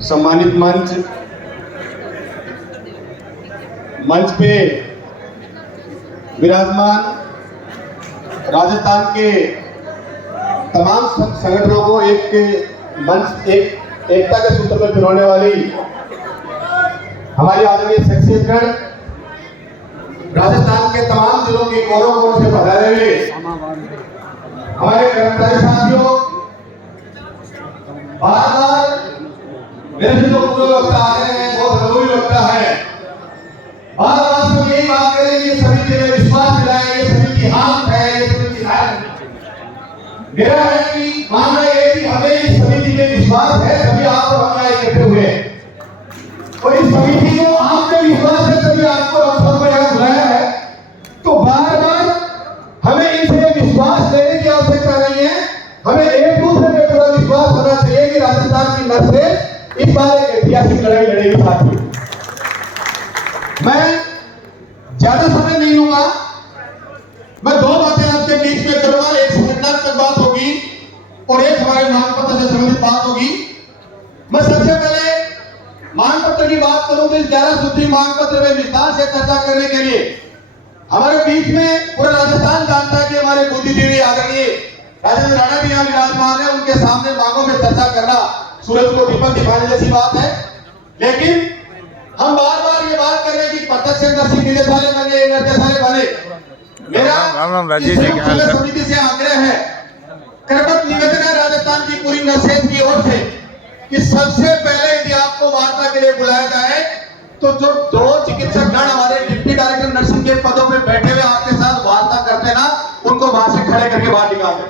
सम्मानित मंच पे विराजमान राजस्थान के तमाम संगठनों को एकता के सूत्र में पिरोने वाली हमारी आदरणीय शख्सियतगण, राजस्थान के तमाम जिलों के कोनों कोनों से पधारे हुए हमारे कर्मचारी साथियों, बार-बार मेरे जो पूरे वक्त आ रहे हैं बहुत जरूरी लगता है। बार-बार सब यही बात करें कि समिति में विश्वास दिलाएं, ये समिति हाथ है, ये समिति है। मेरा है कि मानना ये कि हमें इस समिति में विश्वास है तभी आप और हम यहाँ इकट्ठे हुए हैं, और इस समिति को आप में विश्वास है तभी आपको अवसर पर यहाँ बुलाया है। तो बार-बार हमें इसे विश्वास देने की आवश्यकता नहीं है, हमें एक दूसरे पे पूरा विश्वास होना चाहिए कि राजस्थान की नस्लें इस बार एक ऐतिहासिक लड़ाई लड़ेगी। साथियों, मैं ज्यादा समय नहीं लूंगा, मैं दो बातें आपके बीच में करूंगा। एक संगठनात्मक बात होगी और एक हमारे मांग पत्र से संबंधित बात होगी। मैं सबसे पहले मांग पत्र की बात करूं तो इस 11 सूत्री मांग पत्र में विस्तार से चर्चा करने के लिए हमारे बीच में पूरा राजस्थान जानता है कि हमारे बुद्धिजीवी आदरणीय राजेंद्र राणा भी यहाँ विराजमान है। उनके सामने मांगों में चर्चा करना सूरज को दीपक दिखाने जैसी बात है, लेकिन हम बार-बार ये बात कर रहे हैं कि प्रत्यक्ष नरसिंह निदेशालय बने, निर्देशालय बने। मेरा समिति से आग्रह है, करबद्ध निवेदन है राजस्थान की पूरी नस्लें की ओर से कि सबसे पहले यदि आपको वार्ता के लिए बुलाया जाए तो जो दो चिकित्सक गण हमारे डिप्टी डायरेक्टर नर्सिंग के पदों पे बैठे हुए आपके साथ वार्ता करते ना, उनको वहां से खड़े करके बाहर निकाल दें।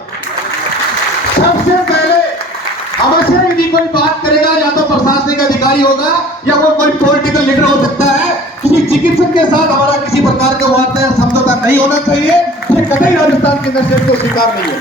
सबसे पहले हमसे यदि कोई बात करेगा या तो प्रशासनिक अधिकारी होगा या वो कोई पॉलिटिकल लीडर हो सकता है, क्योंकि चिकित्सक के साथ हमारा किसी प्रकार का वार्ता या समझौता नहीं होना चाहिए। ये कतई राजस्थान के नशे को स्वीकार नहीं है।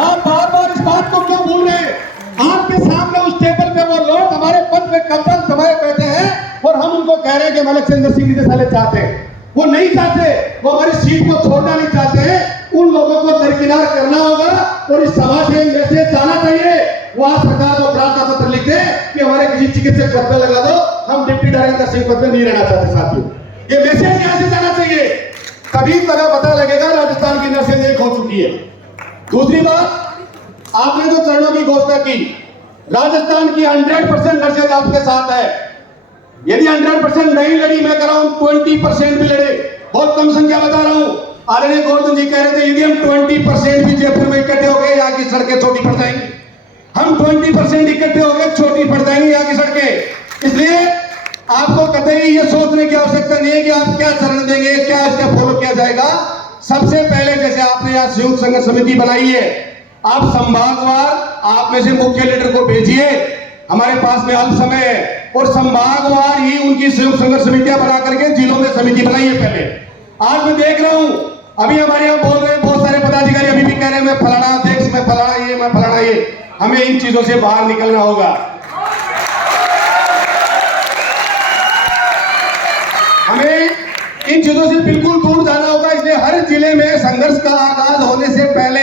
आप बार-बार इस बात को क्यों भूल रहे हैं? आपके सामने उस टेबल पे वो लोग हमारे पद पे कब्जा दबाए बैठे हैं और हम उनको कह रहे हैं कि हम इलेक्शन सिंह निदेशालय चाहते हैं। वो नहीं चाहते, वो हमारी सीट को छोड़ना नहीं चाहते हैं। उन लोगों को दरकिनार करना होगा और इस सभा से मैसेज जाना चाहिए। वो आज सरकार को प्रार्थना पत्र लिखते हैं कि हमारे किसी चिकित्सक पद पे लगा दो, हम डिप्टी डायरेक्टर सिंह पद पे नहीं रहना चाहते। साथियों, ये मैसेज यहाँ से जाना चाहिए, तभी पता लगेगा राजस्थान की नस्लें एक हो चुकी है। दूसरी बात, आपने जो चरणों की घोषणा की, राजस्थान की 100% नर्सेज आपके साथ है। यदि 100% नहीं लड़ी, मैं कह रहा हूं 20% भी लड़े, बहुत कम संख्या बता रहा हूं। आदरणीय गोवर्धन जी कह रहे थे यदि हम 20% भी जयपुर में इकट्ठे हो गए, यहाँ की सड़कें छोटी पड़ जाएंगी। हम 20% इकट्ठे हो गए, छोटी पड़ जाएंगी यहाँ की सड़कें। इसलिए आपको कतई ये सोचने की आवश्यकता नहीं है कि आप क्या चरण देंगे, क्या इसका फॉलो किया जाएगा। सबसे पहले जैसे आपने यहाँ संयुक्त संघर्ष समिति बनाई है, आप संभागवार आप में से मुख्य लीडर को भेजिए, हमारे पास में अल्प समय है, और संभागवार ही उनकी संयुक्त संघर्ष समितियां बना करके जिलों में समिति बनाइए। पहले आज मैं देख रहा हूं, अभी हमारे यहाँ बोल रहे हैं बहुत सारे पदाधिकारी, अभी भी कह रहे हैं मैं फलाना अध्यक्ष, मैं फलाना ये, मैं फलाना ये। हमें इन चीजों से बाहर निकलना होगा। हमें इन चीजों से बिल्कुल दूर जाना होगा। इसलिए हर जिले में संघर्ष का आगाज होने से पहले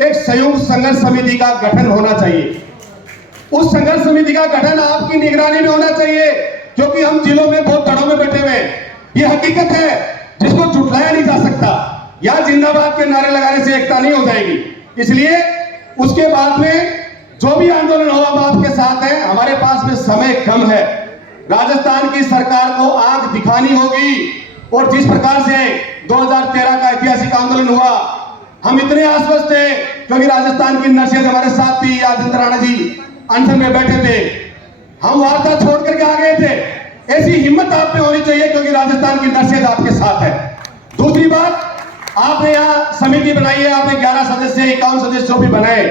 एक संयुक्त संघर्ष समिति का गठन होना चाहिए। उस संघर्ष समिति का गठन आपकी निगरानी में होना चाहिए, क्योंकि हम जिलों में बहुत दड़ों में बैठे हुए। ये हकीकत है जिसको झुठलाया नहीं जा सकता। या जिंदाबाद के नारे लगाने से एकता नहीं हो जाएगी। इसलिए उसके बाद में जो भी आंदोलन होगा हम आपके साथ हैं। हमारे पास में समय कम है, राजस्थान की सरकार को आंख दिखानी होगी। और जिस प्रकार से 2013 का ऐतिहासिक आंदोलन हुआ, हम इतने आश्वस्त थे क्योंकि राजस्थान की नर्सेज हमारे साथ थी, राजेंद्र राणा जी अनशन में बैठे थे, हम वार्ता छोड़ करके आ गए थे। ऐसी हिम्मत आप में होनी चाहिए क्योंकि राजस्थान की नर्सेज आपके साथ है। दूसरी बात, आपने यहाँ समिति बनाई है, आपने 11 सदस्य 51 सदस्यों भी बनाए।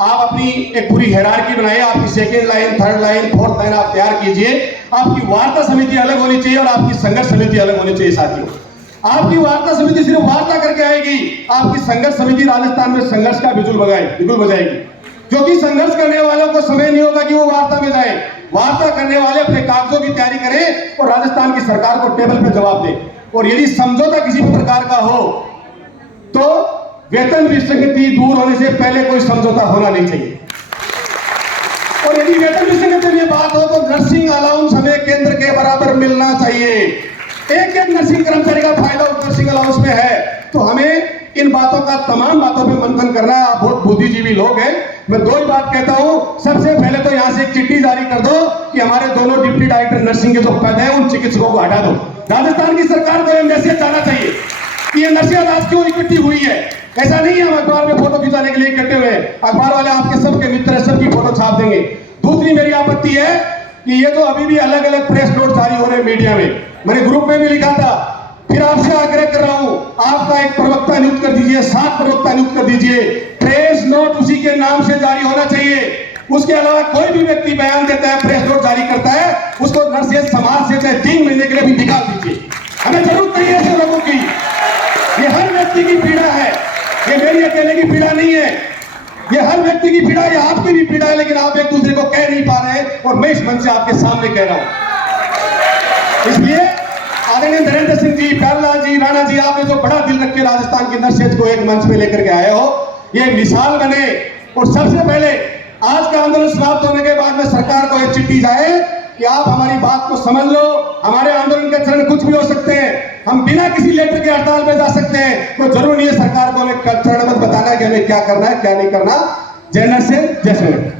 आप अपनी एक पूरी हायरार्की बनाइए, आपकी second line, third line, fourth line आप तैयार कीजिए। आपकी वार्ता समिति अलग होनी चाहिए और आपकी संघर्ष समिति अलग होनी चाहिए। साथियों, आपकी वार्ता समिति सिर्फ वार्ता करके आएगी, आपकी संघर्ष समिति राजस्थान में संघर्ष का बिगुल बजाएगी। क्योंकि संघर्ष करने वालों को समय नहीं होगा कि वो वार्ता में जाए। वार्ता करने वाले अपने कागजों की तैयारी करें और राजस्थान की सरकार को टेबल पे जवाब दे। और यदि समझौता किसी भी प्रकार का हो तो वेतन विसंगति दूर होने से पहले कोई समझौता होना नहीं चाहिए। और यदि वेतन विषय के लिए बात हो तो नर्सिंग अलाउंस हमें केंद्र के बराबर मिलना चाहिए। एक एक नर्सिंग कर्मचारी का फायदा उस नर्सिंग अलाउंस में है। तो हमें इन बातों का, तमाम बातों पे मंथन करना है। आप बहुत बुद्धिजीवी लोग हैं। मैं दो ही बात कहता हूं, सबसे पहले तो यहां से एक चिट्ठी जारी कर दो कि हमारे दोनों डिप्टी डायरेक्टर नर्सिंग के जो पद हैं उन चिकित्सकों को हटा दो। राजस्थान की सरकार को यह मैसेज जाना चाहिए कि ये नर्सिंग आज क्यों इकट्ठी हुई है। ऐसा नहीं है हम अखबार में फोटो खिंचाने के लिए इकट्ठे हुए, अखबार वाले आपके सबके मित्र हैं, सबकी फोटो छाप देंगे। दूसरी मेरी आपत्ति है कि ये तो अभी भी अलग अलग प्रेस नोट जारी हो रहे हैं मीडिया में, मैंने ग्रुप में भी लिखा था, फिर आपसे आग्रह कर रहा हूं, आपका एक प्रवक्ता नियुक्त कर दीजिए, 7 प्रवक्ता नियुक्त कर दीजिए। प्रेस नोट उसी के नाम से जारी होना चाहिए। उसके अलावा कोई भी व्यक्ति बयान देता है, प्रेस नोट जारी करता है, उसको घर से, समाज से चाहे 3 महीने के लिए भी निकाल दीजिए। हमें जरूरत नहीं है ऐसे लोगों की। ये हर व्यक्ति की पीड़ा है, ये मेरी अकेले की पीड़ा नहीं है, ये हर व्यक्ति की पीड़ा है, आपकी भी पीड़ा है, लेकिन आप एक दूसरे को कह नहीं पा रहे हैं और मैं इस मंच से आपके सामने कह रहा हूं। इसलिए आदरणीय धीरेन्द्र सिंह जी, प्यारेलाल जी, राणा जी, आपने जो बड़ा दिल रख के राजस्थान की नर्सेज को एक मंच पे लेकर के आए हो, ये मिसाल बने। और सबसे पहले आज का आंदोलन समाप्त होने के बाद में सरकार को एक चिट्ठी जाए कि आप हमारी बात को समझ लो, हमारे आंदोलन के चरण कुछ भी हो सकते हैं, हम बिना किसी लेटर के हड़ताल पे जा सकते हैं, तो जरूर नहीं है सरकार को हमें चरणबद्ध बताना है कि हमें क्या करना है क्या नहीं करना। जय नर्सेज, जय श्री राम।